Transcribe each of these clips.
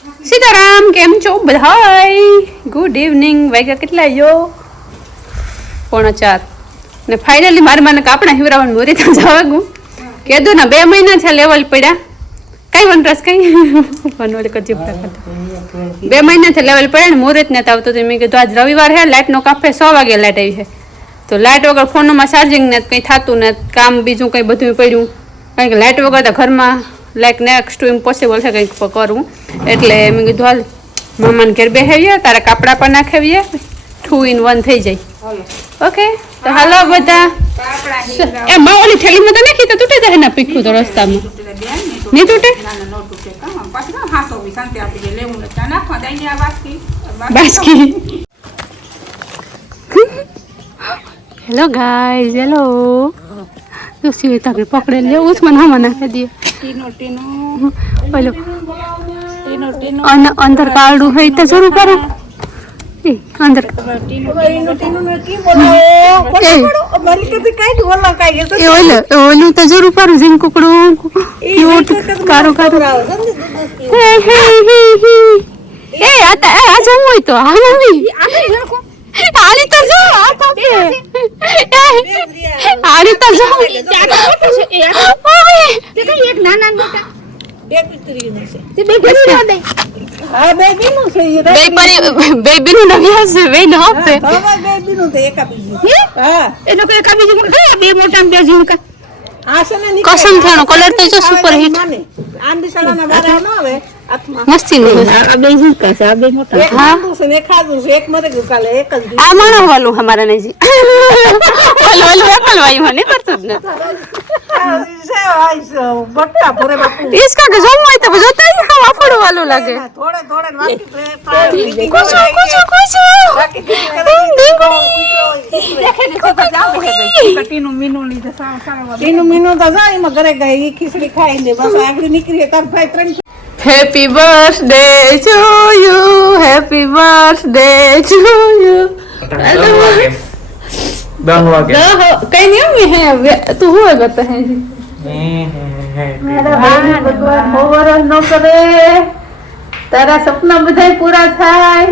સીતારામ, કેમ છો બધાય? Good evening. વાગ્યા કેટલા યો? 3:45. ને ફાઇનલી મારી માને કાપડા હિવરાવન મોરી તો જવાગું કીધું ને 2 મહિના છે લેવલ પડ્યા. કઈ વનરસ કઈ વનવલ કજી ખાતા 2 મહિનાથી લેવલ પડ્યા ને મુહૂર્ત નથી આવતું. તો મેં કીધું આજ રવિવાર હે, લાઇટનો કાફે 6 વાગે લાઇટ આવી છે. તો લાઇટ વગર ફોનમાં ચાર્જિંગ ને કંઈ થતું ને કામ બીજું કંઈ બધું પડ્યું. કારણ કે લાઇટ વગર તો ઘરમાં લાઈક નેક્સ્ટ ટુ ઇમ્પોસિબલ છે કંઈક કરવું. એટલે મેં કીધું હાલ મામાને ઘેર બેહાવીએ, તારા કાપડા પણ નાખાવીએ, 2 in 1 થઈ જાય. ઓકે તો હાલો બધા. એ માં ઓલી થેલીમાં તો નાખી તો તૂટે જાય ને પીખું તો રસ્તામાં નહીં તૂટે. બાસ્કી. Hello guys, hello. તો સીતા કે પકડે લે ઉસ્માન હમણાં નાખી દે. અંદર કાળું હોય તો શરૂ કરો. અંદર ઓલું તો જરૂર કરું જીન કુકડું કારું કારું. એ આ જવું હોય તો હાલી તો જો હાલી તો જો એક નાના મોટા બેબી નું નવ્યા છે બે ન આપે બેબી નું તો એકા બીજું હા એનો કોઈ એકા બીજું બે મોટા બે ઝુમકા કસમ થાનો કલર તો જો સુપર હિટ આંડી સલાના બારા ન આવે આત્મા મસ્તી નું આ બે ઝુમકા છે આ બે મોટા હા ને ખાધું છે એક મરે ગયું કાલે એક જ આ માણો વાલું હમારા નહીં વાલું એપલ વાઈ મને કરતું જ ન बट्टा पूरे बापू इसका गजब में तो बजाता ही हम आपको वालों लगे थोड़े थोड़े बाकी कुछ टीनू मीनू ली तो सारा टीनू मीनू तो जाई मगरे गई खिचड़ी खाई ले बस आगरी निकली तब भाई 3 happy birthday to you happy birthday to you 10 वागे कहीं नहीं है तू हुआ बता है जी मेरा भाई भगवान होवरन न करे तारा सपना बधाई पूरा थाय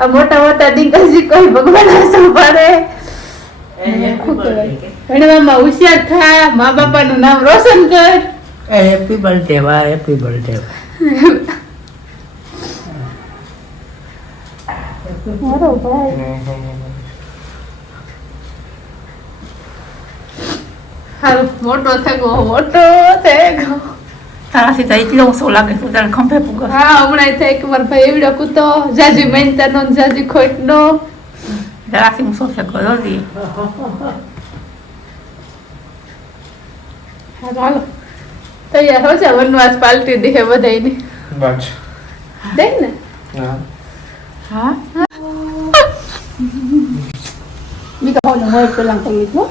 आ मोटा मोटा दिग्गजी कोई भगवान संभाळे એને મામા હોશિયાર થા મા બાપાનું નામ રોશન કર. હેપી બર્થડે વા હેપી બર્થડે મારો ભાઈ હારું મોટો થેગો તારાથી તો એટલો ઓછો લાગે તું તારે ખંભે પૂગો. હા હમણાં થાય કે મારા ભાઈ એવડો કૂતો જાજી મહેનતાનો જાજી ખોટનો તારાથી હું શું થેગો રોજી. હાલો તૈયાર હો જા વનવાસ પાલટી દે બધાયને બસ દે ને. હા મી તો હોનો મોય પેલા કરી દો.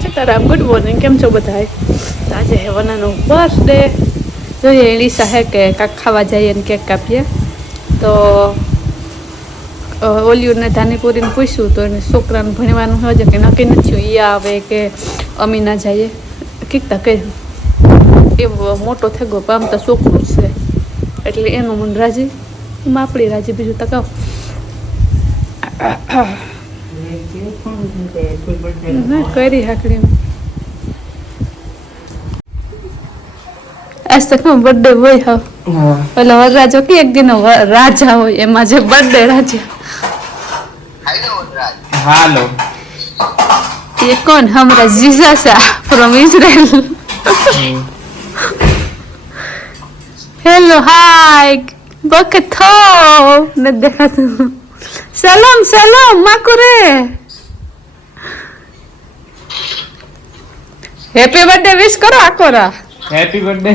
Sitaram, good morning. કેમ છો બધા? આજે હેવનાનો બર્થડે. જોઈએ એલિસા હે કે કાંક ખાવા જઈએ ને કેક કાપીએ. તો ઓલિયુને ધાનીપુરીને પૂછ્યું તો એને છોકરાને ભણવાનું હોય છે કે નક્કી નથી થયું એ આવે કે અમે ના જઈએ. કીકતા કહ્યું એવો મોટો થઈ ગયો આમ તો છોકરું જ છે એટલે એનું મન રાજી માપડી રાજી બીજું તકાવ. કરી હાકડી આજ તો કેમ બર્થડે હોય હા પેલા વરરાજો કે એક દિન રાજા હોય એમાં જે બર્થડે રાજા. હાલો ये कौन हमारा जीजा सा फ्रॉम इजराइल. हेलो हाय बकथो न देखा तू सलाम सलाम माकुरे हैप्पी बर्थडे विश करो आकोरा. हैप्पी बर्थडे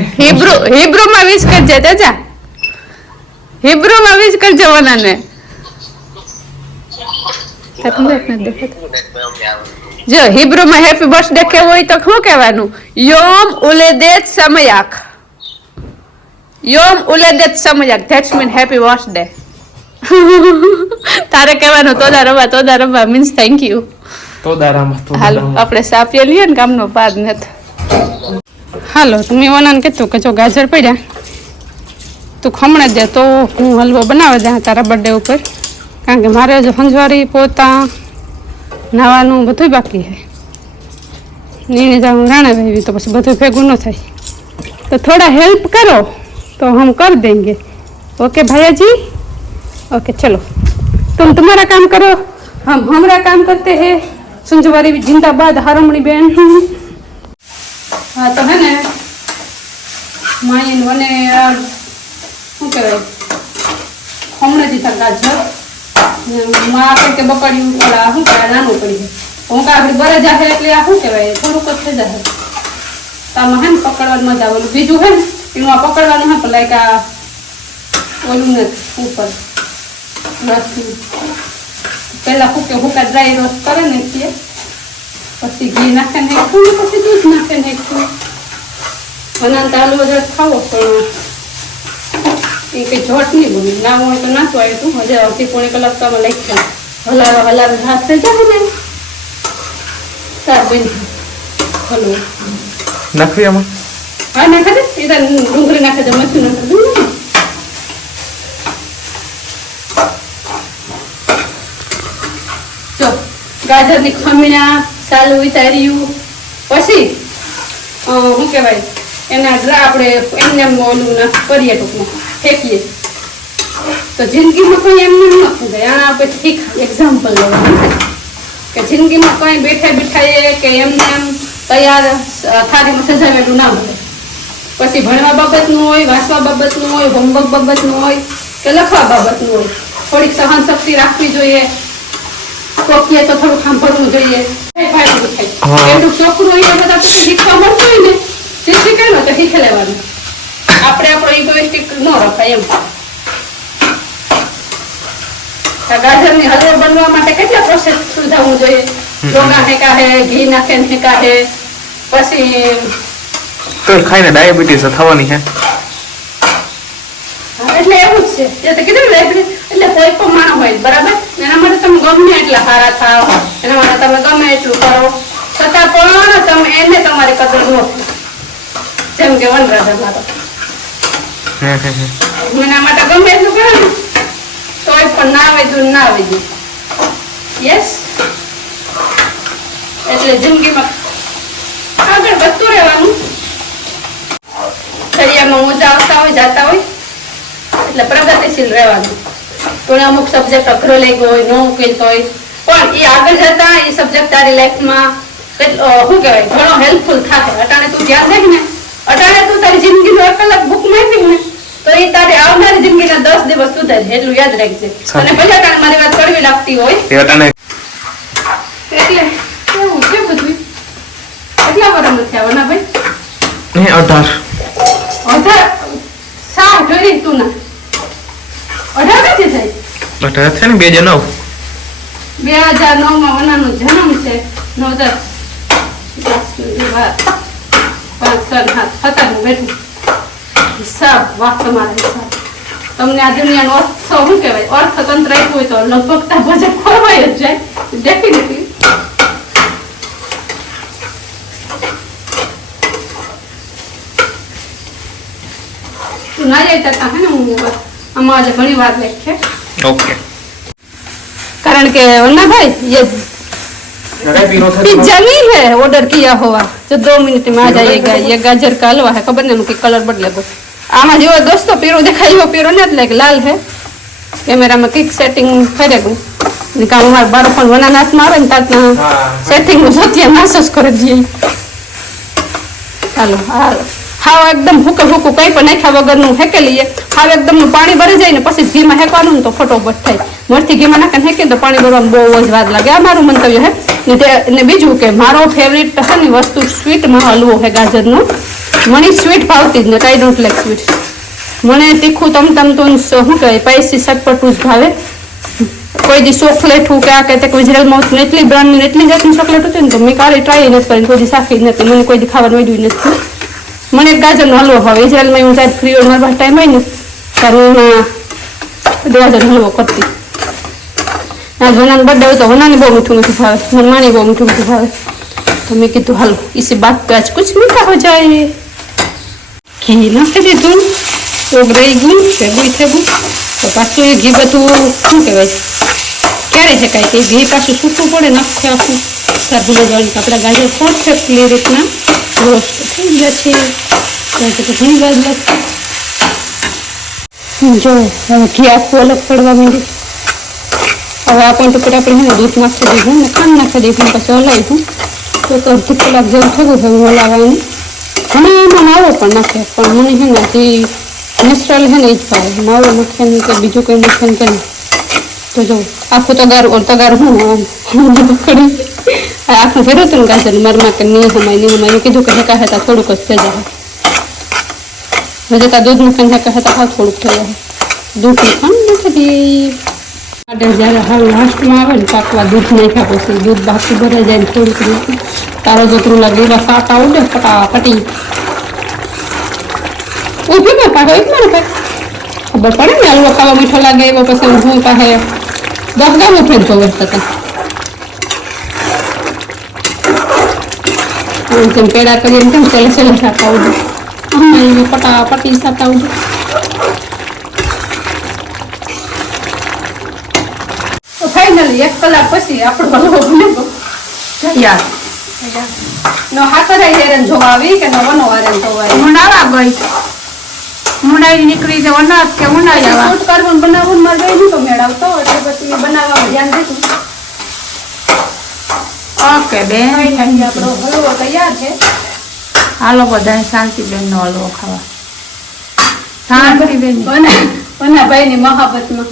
हिब्रू में विश करजे जा हिब्रू में विश करजे वनाने જો હિબ્રુ માં હેપી બર્થડે કેવું હોય તો શું કહેવાનું? યોમ ઉલેદેત સમયાક. યોમ ઉલેદેત સમયાક ધેટ્સ મીન હેપી બર્થડે. તારે કહેવાનું તોદા રવા મીન્સ થેન્ક યુ. હાલો આપણે સાપીએ લઈએ ને કામનો પાર નથી. હાલો તમે ઓનાને કીધું કે જો ગાજર પડ્યા તું ખમણે દે તો હું હલવો બનાવી દે તારા બર્થડે ઉપર, કારણ કે મારે જો સંજવારી પોતા નાવાનું બધું બાકી છે. નીને જાઉં રાણા ભાઈ તો પછી બધું ભેગું ન થાય, तो थोड़ा हेल्प करो तो हम कर देंगे. ओके भैया जी, ओके चलो तुम तुम्हारा काम करो, हम हमारा काम करते हैं. संजवारी जिंदाबाद हारमणी बहन. हाँ तो है ने माइन वने શું કહેવાય હમણાં જ હતા ગાજર માં કે બકડ્યું ઓલા શું કહેવાય નાનું પડી જાય હું કે આપણી બરે જાહે એટલે આ શું કહેવાય થોડુંક જ થઈ જાય. તામાં હે ને પકડવાની મજા આવે. ઓલું બીજું હે ને એનું આ પકડવાનું હે પણ લાઈક આ ઓલું ને ઉપર રસનું પહેલાં હુકા ડ્રાય રોસ્ટ કરે ને છીએ પછી ઘી નાખે નાખ્યું ને પછી દૂધ નાખે નાખ્યું. બનાવતા આલુ વગર ખાવો પણ એ કંઈ જોટ નહીં બની ના હોય તો નાખવા આવ્યું હતું. હજે અડધી પોણી કલાક તો આમાં લઈ હલાવે હાથ થઈ જાય ને સાર બની હલો નાખવી આમાં. હા નાખે છે એ ડુંગળી નાખે છે મરચું નાખે જો ગાજરની ખમીણા સાલું ઉતાર્યું પછી શું કહેવાય એના આપણે એમને ઓલું કરીએ ટૂંકમાં ફેંકીએ તો જિંદગીમાં કોઈ એમને ન જાય. આના આપણે ઠીક એક્ઝામ્પલ લેવાનું કે જિંદગીમાં કંઈ બેઠા બેઠા કે એમને એમ તૈયાર થાળીમાં સજાવેલું ના મળે. પછી ભણવા બાબતનું હોય, વાંચવા બાબતનું હોય, હોમવર્ક બાબતનું હોય કે લખવા બાબતનું હોય. થોડીક સહન શક્તિ રાખવી જોઈએ. કોકીએ તો થોડું સાંભળવું જોઈએ. એટલું ચોખ્ખું હોય બધા શીખવા મળતું હોય ને જે શીખે ને તો શીખી લેવાનું. આપણે આપણો ઇગોઇસ્ટિક ન રખાય એમ. ગાજરની હલવો બનવા માટે કેટલા પ્રોસેસ સુધારવું જોઈએ. ડોગા હેકા હે, ઘી નાખે હેકા હે, પછી તો ખાઈને ડાયાબિટીસ થવાની છે. એટલે એવું જ છે જે તો કીધું ડાયાબિટીસ એટલે કોઈ પણ માણસ હોય બરાબર એના માટે તમે ગમે એટલા સારા થાવ, એના માટે તમે ગમે એટલું કરો છતાં પણ તમે એને તમારી કદર ન જેમ કે વનરાજા મારો એના માટે ગમે એટલું કરો ને તોય પણ ના વેદું યસ. એટલે જિંદગીમાં આગળ વધતું રહેવાનું. ફરિયામાં મોજા આવતા હોય જતા હોય એટલે પ્રગતિશીલ રહેવાનું. પણ અમુક સબ્જેક્ટ અઘરો લઈ ગયો હોય ન ઉકેલતો હોય પણ એ આગળ જતા એ સબ્જેક્ટ તારી લાઈફમાં શું કહેવાય ઘણો હેલ્પફુલ થાય. અટાણે તું ધ્યાન રાખ ને અટાણે તું તારી જિંદગીનો 1 કલાક બુક મારી ને તો એ તારી આવનારી જિંદગીના 10 દિવસ સુધારશે એટલું યાદ રાખજે. અને ભલે અટાણે મારી વાત કડવી લાગતી હોય એટલે કેવું છે બધું. કેટલા વર્ષ નથી આવવાના ભાઈ? 18 સાવ જોઈ તું ના 18 નથી થઈ. 18 છે ને 2009 માં વનાનો જન્મ છે. 9 10 બેઠું હિસાબ વાહ તમારા હિસાબ. તમને આ દુનિયાનો અર્થ શું કહેવાય અર્થતંત્ર આપ્યું હોય તો લગભગ બજેટ ખોરવાય જ જાય ડેફિનેટલી. ના જતા હે ને હું આમાં આજે ઘણી વાર લખી ओके कारण के वरना भाई ये पिज्जा नहीं है ऑर्डर किया हुआ जो 2 मिनट में आ जाएगा. ये गाजर का हलवा है. खबर नहीं कि कलर बदलेगा. आमा जो दोस्तों पीरो दिखाई हो पीरो नहीं लाइक लाल है. कैमरा में किक सेटिंग करेगु निका हमार बारो फोन वना नाथ मारे न तात सेटिंग में सत्य नासस कर दिए. चलो हाव एकदम हुक कई पण नाख्या वगरનું હેકે લઈએ. હાવ એકદમ પાણી ભરી જાય ને પછી ઘીમાં હેકવાનું ને તો ફટોફટ થાય. મરથી ઘીમાં નાખીને હેકે તો પાણી ભરવામાં બહુ જ વાર લાગે. આ મારું મંતવ્ય હે. ને બીજું કે મારો ફેવરિટ છે ને વસ્તુ સ્વીટમાં હલવો હે ગાજરનો. મને સ્વીટ ભાવતી જ નથી. I don't like sweet. મને તીખું તમતું શું કહેવાય સ્પાઈસી ચટપટું જ ભાવે. કોઈ દી ચોકલેટ હું કે આ કે ગુજરાત માઉથ ને એટલી બ્રાન્ડની એટલી જાતની ચોકલેટ હતી ને તો મેં ક્યારેય ટ્રાય નથી કરી. કોઈ દી સાખી નથી. મને કોઈ દી ખાવાનું મળ્યું નથી. મને ગાજરનો હલવો ભાવે. ઇઝરાયલમાં હું જ્યારે ફ્રી હોય મારા પાસે ટાઈમ હોય ને ત્યારે હું ગાજરનો હલવો કરતી. આજ વનાનો બર્થડે હોય તો વનાની બહુ મીઠું મીઠું ભાવે. મને માની બહુ મીઠું મીઠું ભાવે તો મેં કીધું હાલો इसी बात पे आज कुछ मीठा हो जाए. घी नाखी दीधું તો રહી ગયું ભેગું થયું તો પાછું એ ઘી બધું શું કહેવાય ક્યારે શકાય કે ઘી પાછું સૂકવું પડે નખે આખું સાબુ લગાવવાનું આપણા ગાજર પરફેક્ટલી રીતના રોસ્ટ થઈ ગયા છે તો ઘણી વાર લાગશે જો હવે ઘી આખું અલગ પડવા માંડ્યું હવે આ પોઈન્ટ ઉપર આપણે છે ને દૂધ નાખી દીધું ને ખાંડ નાખી દીધું પછી હલાવ્યું તો અડધી કલાક જેવું થયું હવે હલાવવાનું ઘણા માવો પણ નાખે પણ મને છે ને જે નેચરલ છે ને એ જ ભાવે માવો નાખે ને કે બીજું કંઈ નાખે ને કંઈ તો જો આખું તગાર હું કરી આખું ફેરવું હતું ને ગાજર મારમાં કે નહીં હમાય કીધું કે હેકા હતા થોડુંક જ થઈ જાય જતા દૂધ નાખીને હેકા હતા હાવ થોડુંક થઈ જાય દૂધ નાખવાનું નથી માટે જ્યારે હાવ લાસ્ટમાં આવે ને પાકવા દૂધ નાખ્યા પછી દૂધ બાકી ભરાઈ જાય ને થોડુંક દૂધ તારો જોતરું લાગે એવા સાટા ઉડે ફટાફટી ઊભી ને પાછો એક મારે ખબર પડે ને હલવો ખાવા મીઠો લાગે એવો પછી હું પાસે 10 ગામ ઉઠે જોવે હતા જેમ પેડા કરીએ તેમ સેલે સાતા ઉડે અમે ફટાફટી સાતા ઉડે ફાઇનલી 1 કલાક પછી આપણો હલવો બની ગયો તૈયાર નો હાથરા હેરન જોવા આવી કે નો વનો વારન જોવા આવી મુંડાવા ગઈ મુંડાઈ નીકળી છે વના કે મુંડાઈ આવા શૂટ કરવું બનાવવું મારે ગઈ તો મેળવતો એટલે પછી બનાવવામાં ધ્યાન દીધું ઓકે બેન આપણો હલવો તૈયાર છે હાલો બધા શાંતિબેન નો હલવો ખાવા શાંતિબેન ભાઈની મહાબતમાં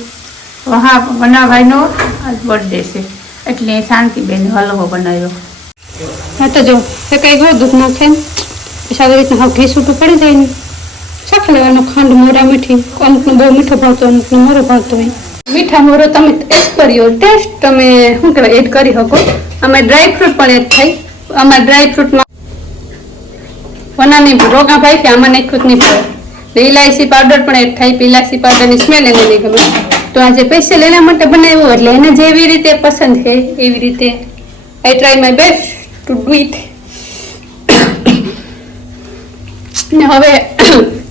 વહા બનાભાઈ નો આજ બર્થડે છે એટલે શાંતિબેન હલવો બનાવ્યો હા તો જો એ કઈ ગયો દૂધ નાખે પછી આવી રીતના હાવ ઘી છૂટું પડી જાય ને શાક લેવાનો ખાંડ મોરા મીઠી અમુકને બહુ મીઠો ભાવતો અમુકને મોરો ભાવતો હોય મીઠા મોરો તમે એડ કરી યોર ટેસ્ટ તમે શું કહેવાય એડ કરી શકો આમાં ડ્રાયફ્રૂટ પણ એડ થાય આમાં ડ્રાયફ્રૂટમાં વનાની રોગા ભાઈ કે આમાં નાખ્યું નહીં પડે ઇલાયચી પાવડર પણ એડ થાય ઇલાયચી પાવડરની સ્મેલ એને નહીં ગમે તો આજે સ્પેશિયલ એના માટે બનાવ્યું એટલે એને જેવી રીતે પસંદ છે એવી રીતે આઈ try my best to do it ને હવે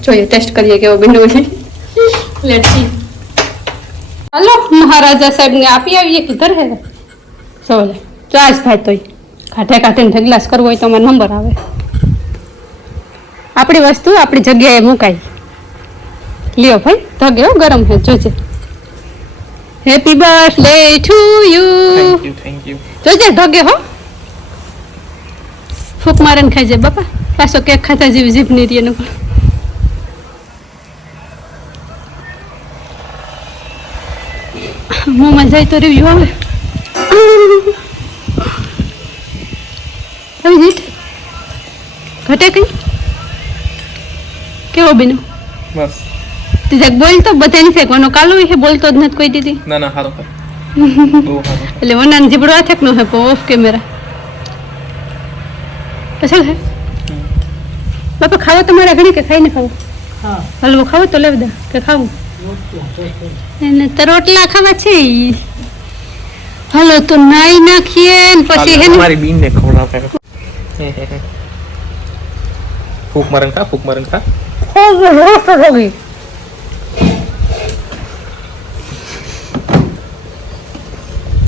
જોઈએ ટેસ્ટ કરીએ કેવો બન્યો છે લેટ્સ સી હાલો મહારાજા સાહેબને આપી આવીએ કિધર હે ચાલો ચાર્જ થાય તોય કાઢે કાઢીને ગ્લાસ કરવો હોય તો અમારો નંબર આવે આપણી વસ્તુ આપણી જગ્યાએ મુકાય લ્યો ભાઈ ધગે હો ગરમ છે જોજે happy birthday to you thank you જોજે ધગે હો ફૂક મારન ખાઈ જાય બાપા પાછો કેક ખાતા જેવી જીભ નહીં રહી એનું મોંમાં જાય તો રિવ્યુ આવે આવી જીત ઘટે કઈ કેવો બેનો બસ તું જક બોલતો બધાને ફેંકવાનો કાલો છે બોલતો જ નથી કોઈ દીદી ના ના હારો બહુ હારો એટલે વનાને જીબડો આ થેકનો હે ઓફ કેમેરા અસલ હે બાપા ખાવો તમારા ઘણી કે ખાઈને ખાવો હા હલવો ખાવો તો લેવ દે કે ખાવું એને તો રોટલા ખાવા છે ઈ. હલો તો નાઈ નાખીએ ને પછી હે ને મારી બીન ને ખવડાવે ફૂક મારન ખા રોસ્ટ હો ગઈ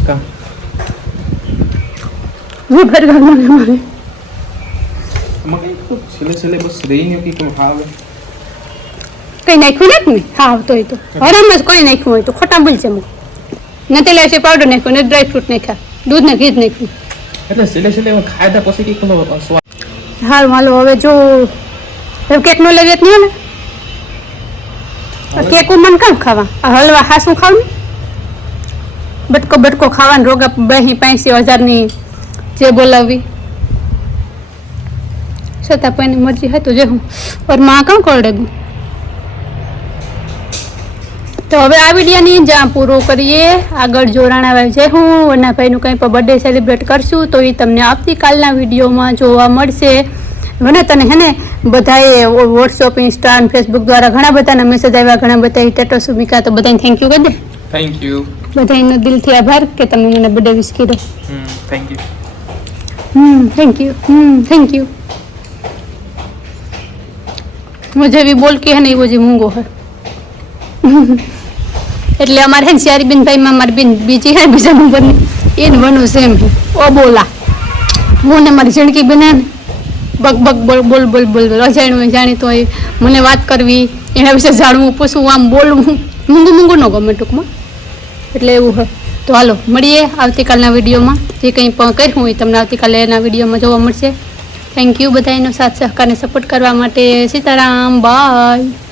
કા હું ભર ગામમાં મારે મગે તો છેલે બસ રહી કે તું ખાવે કઈ નાખ્યું નથી ને હા તો એ તો હરામ જ કોઈ નાખ્યું હોય તો ખોટા બોલ છે નથી લેશે પાવડર નાખ્યું ને ડ્રાય ફ્રૂટ નાખ્યા દૂધ ને ઘી જ નાખ્યું એટલે છેલે ખાધા પછી કે કોનો સ્વાદ હાલ હાલો હવે જો કેક નો લેવી નહીં ને કેક મન કામ ખાવા આ હલવા હાસું ખાવ ને બટકો ખાવાનું રોગા 80,000 જે બોલાવી છતાં પણ મરજી હતું જે હું ઓર માં કામ કરડે તો હવે આ વિડીયોની જ્યાં પૂરો કરીએ આગળ જોડાણા આવે છે હું વનાભાઈનું કંઈ પણ બર્થડે સેલિબ્રેટ કરશું તો એ તમને આવતીકાલના વિડીયોમાં જોવા મળશે મને તને હે ને બધાએ વોટ્સઅપ ઇન્સ્ટા અને ફેસબુક દ્વારા ઘણા બધાના મેસેજ આવ્યા ઘણા બધા સ્ટેટસ મૂક્યા તો બધાને થેન્ક યુ કહી દે થેન્ક યુ બધાનો દિલથી આભાર કે તમે મને બર્થડે વિશ કર્યો thank you thank you thank you मुझे भी बोल के है नहीं वो जी मूंगो है એટલે અમારે હે ચારી બેન ભાઈમાં અમારી બેન બીજી હે બીજા નંબરની એને બનવું સેમ છે ઓ બોલા હું ને મારી જિંદગી બને ને બક બક બોલ બોલ બોલ બોલ બોલ અજાણ્યું જાણીતું હોય મને વાત કરવી એના વિશે જાણવું પૂછવું આમ બોલવું મૂંગું મૂંગું ન ગમે ટૂંકમાં એટલે એવું હોય તો હાલો મળીએ આવતીકાલના વિડીયોમાં જે કંઈ પણ કર્યું હોય તમને આવતીકાલે એના વિડીયોમાં જોવા મળશે થેન્ક યુ બધાનો સાથ સહકારને સપોર્ટ કરવા માટે સીતારામ બાય